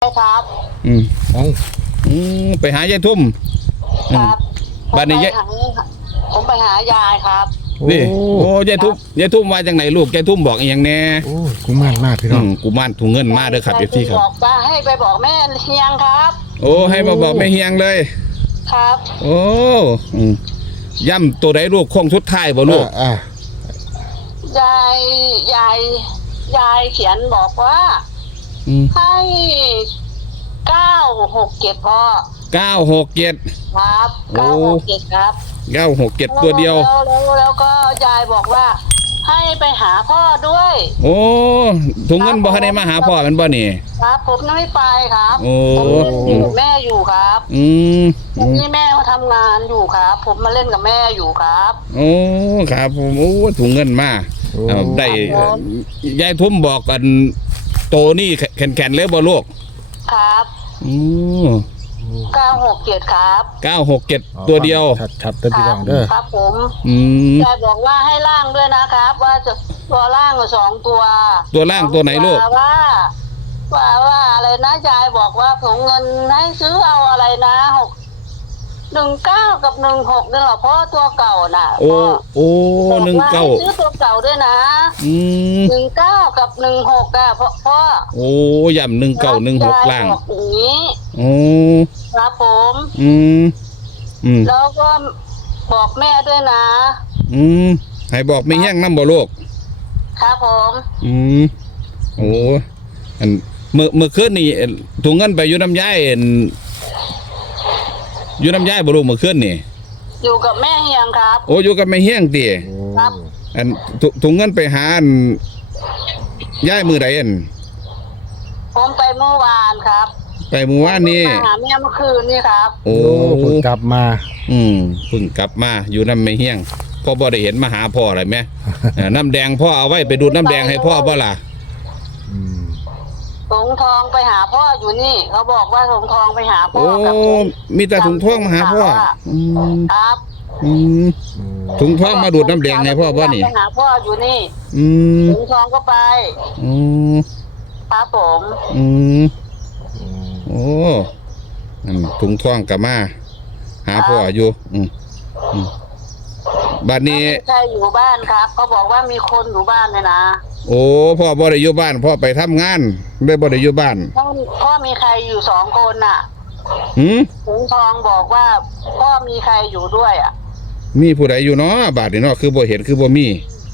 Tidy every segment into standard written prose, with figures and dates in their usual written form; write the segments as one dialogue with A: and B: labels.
A: ครับ
B: อืม
C: เอ้า
B: ไปหายายทุ่ม
A: ครับ
B: บ้านนี้ยาย
A: ผมไปหายายครับ
B: นี่โอ้ยายทุ่มมาจากไหนลูกยายทุ่มบอกอย่างแน่
C: โอ้กูมากมากพี่น้อง
B: กูม่านถุงเงินมาเด้อครับ
A: ยาย
B: เดี๋ยวที่ครับ
A: บอกว่าให้ไปบอกแม่เฮียงครับ
B: โอ้ให้มาบอกแม่เฮียงเลย
A: ครับ
B: โอ้ย่ำตัวไหนลูกโค้งสุดท้ายบ่ลูก
A: ยายยายยายเขียนบอกว่าให้967พ่อ
B: 967
A: ครับ
B: โอ้
A: 967ครับ
B: 967ตัวเดียว
A: แล้วก็ยายบอกว่า ให้ไปหาพ่อด้วย
B: โอ้ถุงเงินบ่ให้มาหาพ่อมันบ่นี่
A: ครับผมยังไม่ไปครับ
B: โอ้
A: ผมอยู่แม่อยู่ครับ นี่แม่มาทำงานอยู่ครับ ผมมาเล่นกับแม่อยู่ครับ
B: โอ้ครับผมโอ้ถุงเงินมาได้ยายทุ่มบอกกันโตนี่แข็งๆเลยบ่ลูก
A: ครับ967ครับ
B: 967ตัวเดียว
C: ชัดๆเด้อพี่น้องเด้อ
A: ครับผมยายบอกว่าให้ล่างด้วยนะครับ ว่าจะตัวล่าง2ตัว
B: ตัวล่างตัวไหนลูก
A: ว่าอะไรนะยายบอกว่าผมเงินให้ซื้อเอาอะไรนะ19กับ16นี่หรอพ่อตัวเก่าน่ะ
B: โอ้
A: 19ซื้อตัวเก่าด้วยนะ19กับ16อ่ะพ่อ
B: โอ้ย่ำ1916ล่าง
A: อย่างนี้
B: โอ้
A: ครับผมแล้วก็บอกแม่ด้วยนะ
B: ให้บอกไม่แห้งน้ำบ่ลูก
A: ครับผม
B: โอ้อันเมื่อคืนนี่ถุงเงินไปอยู่น้ำย้ายอยู่น้ำย้ายบ่ลูกเมื่อคืนนี่
A: อยู่กับแม่เฮียงครับ
B: โอ้อยู่กับแม่เฮียงติ
A: ครับ
B: อันถุงเงินไปหาอันย้ายมือใดอัน
A: ผมไปเมื่อวานครับ
B: ไปเมื่อวานนี้
A: หาแม่เมื่อคืนนี่ครับ
B: โอ้
C: เพิ่งกลับมา
B: เพิ่งกลับมาอยู่น้ำแม่เฮียงพ่อบ่ได้เห็นมาหาพ่ออะไรไหม น้ำแดงพ่อเอาไว้ไปดูดน้ำแดงให้พ่อบ่ล่ะ
A: ถุงทองไปหาพ่ออยู่นี่เขาบอกว่าถุงทองไปหาพ่อกับ
B: มีแต่ถุงทองมาหาพ่อ
A: ครับ
B: ถุงทองมาดูดน้ำแดงให้พ่อบ่นี่
A: ไปหาพ่ออยู่นี่ถุงทองก็ไปครับผม
B: โอ้ถุงทองกับมาหาพ่ออยู่บ้านนี้
A: ใครอยู่บ้านครับเขาบอกว่ามีคนอยู่บ้านเลยนะ
B: โอ้พ่อบ่ได้อยู่บ้านพ่อไปทำงานไม่บ่ได้อยู่บ้าน
A: พ่อมีใครอยู่2คนน่ะถุงทองบอกว่าพ่อมีใครอยู่ด้วยอ่ะ
B: มีผู้ใดอยู่เนาะบาดนี่เนาะคือบ่เห็นคือบ่มี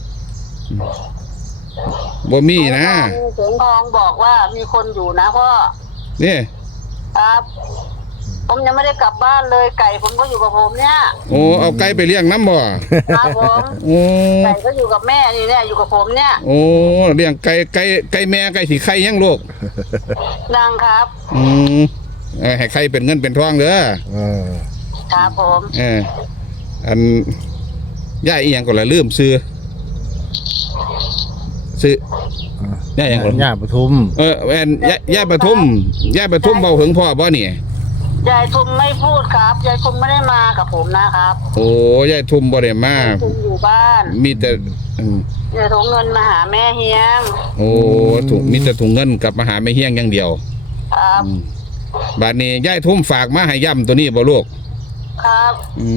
B: นะ
A: ถุงทองบอกว่ามีคนอยู่นะพ่อ
B: นี่
A: ครับผมยังไม่ได้กลับบ้านเลยไก่ผมก็อยู่กับผมเนี่ย
B: โอ้เอาไก่ไปเลี้ยงน้ำบ่
A: ครับผมไก่ก็อยู่กับแม่นี่เนี่ยอยู่กับผมเนี่ย
B: โอ้เลี้ยงไก่แม่ไก่สีไข่ยังลูก
A: ดังครับ
B: ให้ไข่เป็นเงินเป็นทองเด้อ
A: ครับผม
B: อันย่าอีหยังก็ละลืมซื้อย่าอย่างก่อน
C: ย่าปทุม
B: แอนย่าปทุมเบาถึงพ่อบ่เนี่ย
A: ยายทุมไม่พูดครับยายทุมไม่ได้มากับผมนะครับ
B: โอ้ยายทุมบ่ได้มา
A: ทุมอยู่บ้าน
B: มีแต่
A: ยายถุงเงินมาหาแม่เฮียง
B: โอ้มีแต่ถุงเงินกับมาหาแม่เฮียงอย่างเดียว
A: ครับ
B: บาดนี้ยายทุมฝากมาให้ย่ำตัวนี้บ่ลูก
A: ครับ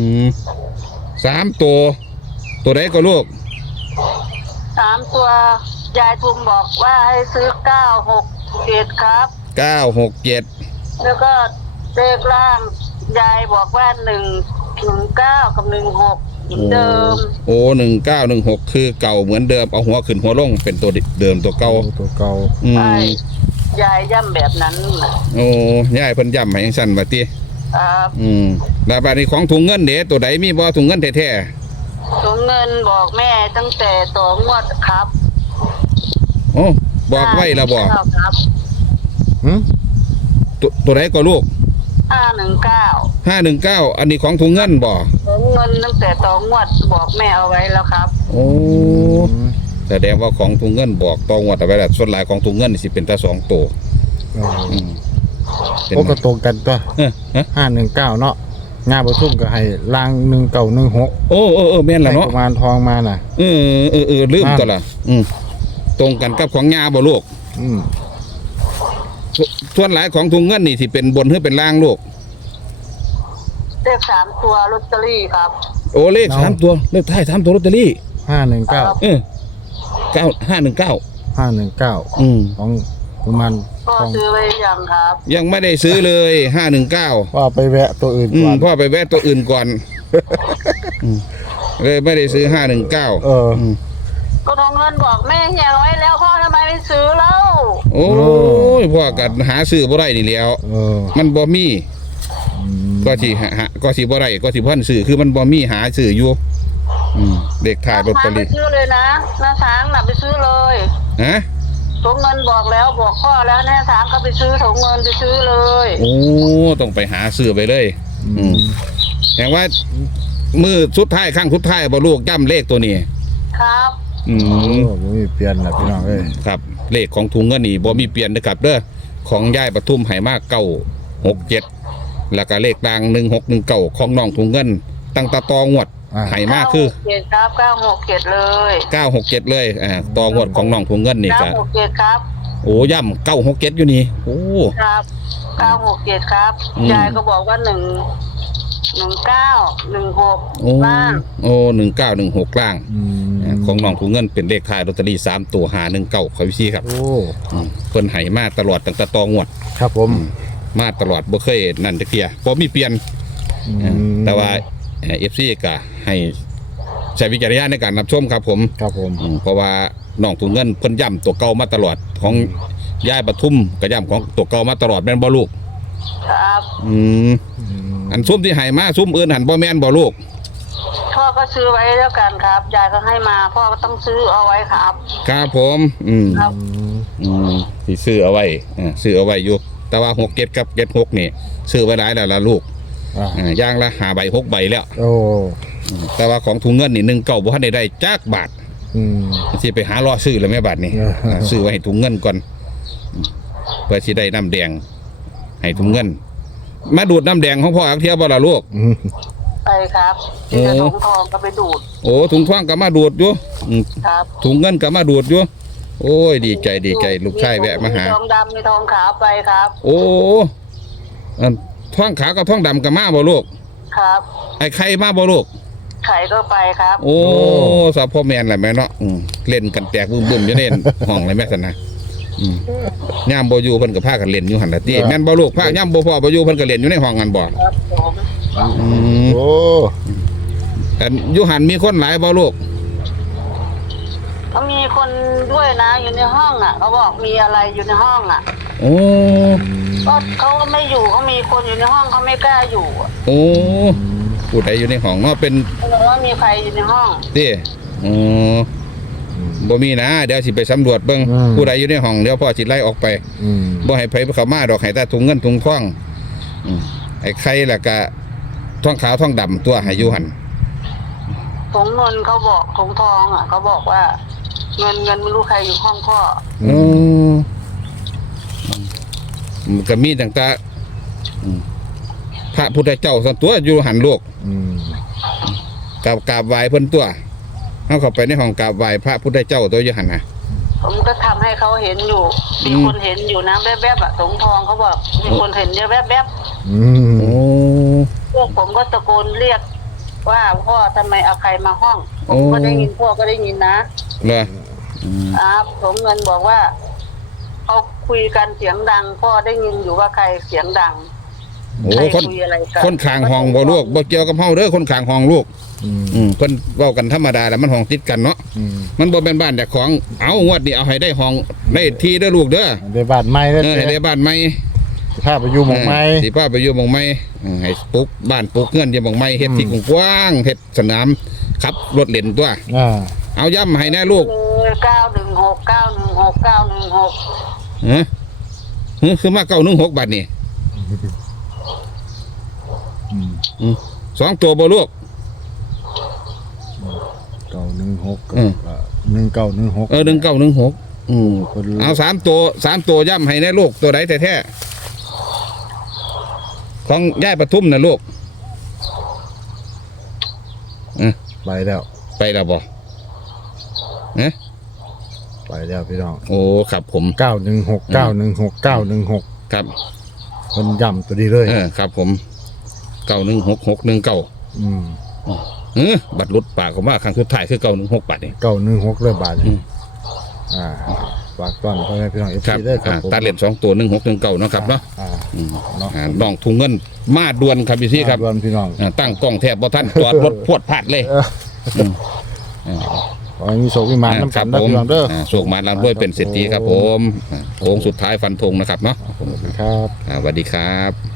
B: 3ตัวใดก็ลูก
A: 3ตัวยายทุมบอกว่าให้ซื้อ967ครับ
B: 967
A: แล้วก็เลขล่างยายบอกว่า119กับ16เหมือนเดิม
B: โอ้1916คือเก่าเหมือนเดิมเอาหัวขึ้นหัวลงเป็นตัวเดิมตัวเก่า
A: ใช่ยายย่ำแบบนั้น
B: โอ้ยายเพิ่นย่ำให้จังซั่นว่าติ
A: ครับ
B: แล้วบัดนี้ของถุงเงินเด้ตัวใดมีบ่ถุงเงินแท้
A: ๆถุงเงินบอกแม่ตั้งแต่ตัวงวดครับ
B: โอ้บอกไว้แล้วบ่
A: ครับ
B: ตัวไหนก็ลูก
A: 519
B: อันนี้ของถุงเงินบ่
A: ถุงเงินตั้งแต่ตัวงวดบอกแม่เอาไว้แล้วครับ
B: โอ้แสดงว่าของถุงเงินบอกตัวงวดเอาไว้แล้วส่วนหลายของถุงเงินสิเป็นแต่2ตัว
C: โอ้ก็ตรงกันตัว519เนาะงาปทุมก็ให้ล่าง1916
B: โอ้แม่นล่ะเนาะ
C: ประมาณทองมาน่ะ
B: ลืมตัวล่ะตรงกันกับของงาบ่ลูกส่วนหลายของถุงเงินนี่สิเป็นบนหรือเป็นล่างลูก
A: เลข3 ตัวลอตเตอรี่ครับ
B: โอ้เลข3ตัวเลขท้าย3ตัวลอตเตอรี่
C: 519
B: 9519
C: 519 ของกุมาร
A: พ่อ
C: ทอง
A: ซื้อไว้ยังครับ
B: ยังไม่ได้ซื้อเลย519
C: ว่าไปแวะตัวอื่นก่อน
B: พ่อไปแวะตัวอื่นก่อนเลยไม่ได้ซื้อ519
C: ม
A: ก็ทองเงินบอกแม่เฮียไว้แล้วพ่อทำไมไม่ซื้อแล้ว
B: โอ้ยพ่อก็หาซื้อบ่ได้นี่แหล้ว มันบ่มีก็สิหาก็สิบ่ได้ก็สิพ่อนซื้อคือมันบ่มีหาซื้ออยู่เลขท้ายลอตเตอ
A: ไป
B: รี่
A: ซื้อเลยนะน้าช้างน่ะไปซื้อเลย
B: ฮะ
A: ถุงเงินบอกแล้วบอกพ่อแล้วน้าช้างก็ไปซื้อถุงเงินไปซื้อเลย
B: โอ้ต้องไปหาซื้อไปเลยแห่งว่ามือสุดท้ายข้างสุดท้ายบ่ลูกย่ำเลขตัวนี้
A: ครับ
C: บ่มีเปลี่ยนละพี่น้องเอ้ย
B: ครับเลขของถุงเงินนี่บ่มีเปลี่ยนนะครับเด้อของยายปทุมไหมา967แล้วก็เลขดัง1619ของน้องถุงเงินตั้งตาตองวดไหมาคือ
A: 967ครับ967เลย
B: 967เลยตองวดของน้องถุงเงินนี่ก็
A: 967ครับ
B: โอ้ย่ำ967อยู่นี่โอ้
A: ครับ967ครับยายก็บอกว่า1916
B: โอ้
A: บ้าน
B: โอ้1916ล่างของน้องถุงเงินเป็นเลขท้ายลอตเตอรี่3ตัว519ขอวิซีครับ
C: โอ้
B: เพิ่นให้มาตลอดตั้งแต่ตองวด
C: ครับผม
B: มาตลอดบ่เคยนั่นจักเที่ยบ่มีเปลี่ยนแต่ว่าFC ก็ให้ใช้วิจารณญาณในการรับชมครับผม
C: ครับผม
B: เพราะว่าน้องถุงเงินเพิ่นย้ำตัวเก่ามาตลอดของยายปทุมก็ย้ำของตัวเก่ามาตลอดแม่นบ่ลูก
A: ครับ
B: อันซุ่มที่ให้มาซุ่มอื่นหันบ่แม่นบ่ลูก
A: พ่อก็ซื้อไว้แล้วกันครับยายก็ให้มาพ่อก็ต้องซื้อเอาไว้ครับ
B: ครับผม
A: ครับ
B: สิซื้อเอาไว้ซื้อเอาไว้อยู่แต่ว่า67กับ76นี่ซื้อไว้หลายแล้วล่ะลูกอย่างละ5ใบ6ใบแล้ว
C: โอ้
B: แต่ว่าของถุงเงินนี่1เก่าบ่ทันได้จักบาทสิไปหารอซื้อแล้วแม่บาทนี่ซื้อไว้ให้ถุงเงินก่อนเพื่อสิได้น้ำแดงให้ถุงเงินมาดูดน้ำแดงของพ่ออักเทียบ่ล่ะลูก
A: ไปครับที่จะถุงทองก็ไปดูด
B: โอ้ถุงทองก็มาดูดอยู่
A: ครับ
B: ถุงเงินก็มาดูดอยู่โอ้ยดีใจลูกชายแวะมาหา
A: ทองดำมีทองขาวไปครับ
B: โอ้ท้องขาวกับท้องดำกับมาบ่ลูก
A: ครับ
B: ไอ้ไข่มาบ่ลูก
A: ไข่ก็ไปครับ
B: โอ้สาวพ่อแม่นแหละแม่เนาะเล่นกันแตกบึ้มๆอยู่ในห้องเลยแม่สันนะย่ามบ่อยู่เพิ่นก็พากันเล่นอยู่หั่นล่ะติแม่นบ่ลูกพาย่ามบ่พ่อบ่อยู่เพิ่นก็เล่นอยู่ในห้องกันบ่
A: ครับผม
C: โอ้
B: อันอยู่หันมีคนหลายบ่ลูก
A: เขามีคนด้วยนะอยู่ในห้องอ่ะเขาบอกมีอะไรอยู่ในห้องอ่ะ
B: โอ้
A: ก็เขาก็ไม่อยู่เขามีคนอยู่ในห้องเขาไม่กล้าอยู่อะ
B: โอ้ผู้ใดอยู่ในห้องเนาะเป็น
A: เขาบอกว่ามีใครอยู่ในห้อง
B: ติอ๋อบ่มีนะเดี๋ยวสิไปสำรวจเบิ่งผู้ใดอยู่ในห้องเดี๋ยวพ่อสิไล่ออกไปบ่ให้ไผเข้ามาดอกให้แต่ถุงเงินถุงทองไอ้ไข่แล้วก็ทองขาวทองดำตัวให้อยู่หั่น
A: ถุงเงินเขาบอกถุงทองอ่ะเขาบอกว่า เงินไม่รู้ใครอยู่ห้องพ่อ
B: มันก็มีตั้งแต่พระพุทธเจ้าส่วนตัวอยู่หันโลกกราบไหว้เพิ่นตัวเฮาเข้าไปในห้องกราบไหว้พระพุทธเจ้าตัวอยู่หันน่ะ
A: ผมก็ทำให้เขาเห็นอยู่มีคนเห็นอยู่นะแวบๆอ่ะถุงทองเขาบอกมีคนเห็นเยอะแวบ
B: โอ้
A: ๆพวกผมก็ตะโกนเรียกว่าพ่อทำไมเอาใครมาห้องผมก็ได้ยินพ่อก็ได้ยินนะ
B: เหรอ
A: ครับผมเงินบอกว่าเขาคุยกันเสียงดังพ่อได้ยินอยู่ว่าใครเสียงดัง
B: โอ้
A: ใคร
B: คน
A: คุยอะไรกัน
B: คนข้างห้องบ่ลูกบ่เกี่ยวกับเฮาเด้อคนข้างห้องลูกเพิ่นเว้ากันธรรมดาแหละมันห้องติดกันเนาะมันบ่เป็นบ้านแต่ของเอางวดนี้เอาให้ได้ห้องได้ที่เด้อลูกเด้อ
C: ได้บ้านใหม่แล้ว
B: ให้ได้บ้านใหม่
C: พาไปอยู่หม่องใหม่
B: สิพาไปอยู่หม่องใหม่ให้ปลูกบ้านปลูกเรือนอยู่หม่องใหม่เฮ็ดที่กว้างๆเฮ็ดสนามขับรถเล่นตัวเอาย้ำให้แน่ลูก
A: 916
B: ฮะคือมา916บาทนี่2ตัวบ่ลูก
C: 916 1916
B: 1916เอา3ตัวย้ำให้แน่ลูกตัวใดแท้ๆของยายปทุมน่ะลูก
C: ไปแล้ว
B: ไปแล้วบ่ฮะ
C: ไปแล้วพี่น้อง
B: โอ้ครับผม
C: 916 916 916
B: ครับ
C: มันย่ำตัวนี้เลย
B: ครับผม916619
C: อืม
B: บัตรรถปากของมาครั้งสุดท้ายคือ916บาทนี่
C: 916เลยบาทนี่ฝากต้อนพ่อแม่พี่น้อง FC
B: ครับ
C: ได้ครับผม
B: ตัดเหรียญ2ตัว1619เนาะครับเนาะ
C: เนาะ
B: น้องถุงเงินมาด่วนครับพี่ซี่ครับ
C: รวมพี่น้อง
B: ตั้งกล้องแทบบ่ทันจอดรถพวดพลาดเลย
C: ขอให้มีโชคมีหมานน้ำ
B: ค
C: กั
B: รั
C: น
B: บ
C: นะ
B: ผม
C: พี่น้องเด้อ
B: โชคมาลำด้วยเป็นเศรษฐีครับผมโค้งสุดท้ายฟันธงนะครับเนาะ
C: ครับ
B: สวัสดีครับ